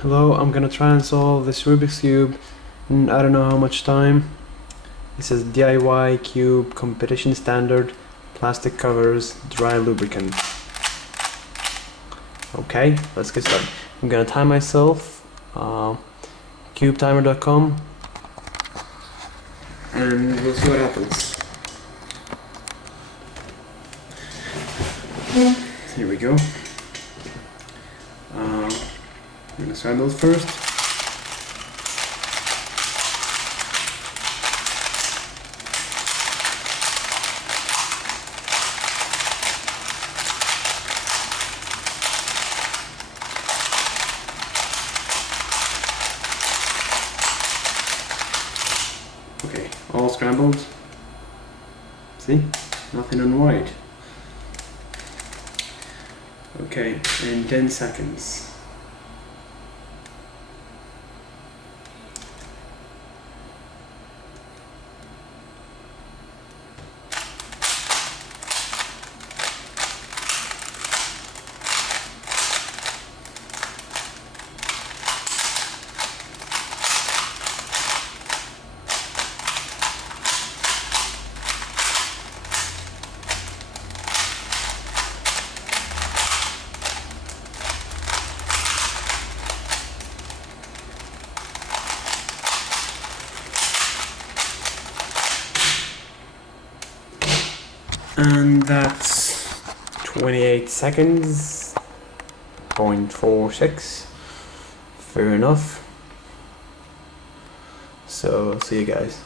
Hello, I'm gonna try and solve this Rubik's Cube in I don't know how much time. This is DIY cube competition standard, plastic covers, dry lubricant. Okay, let's get started. I'm gonna time myself, cubetimer.com, and we'll see what happens. Here we go. I'm gonna scramble it first. Okay, all scrambled. See? Nothing on white. Okay, in 10 seconds. And that's 28 seconds, 0.46, fair enough. So, see you guys.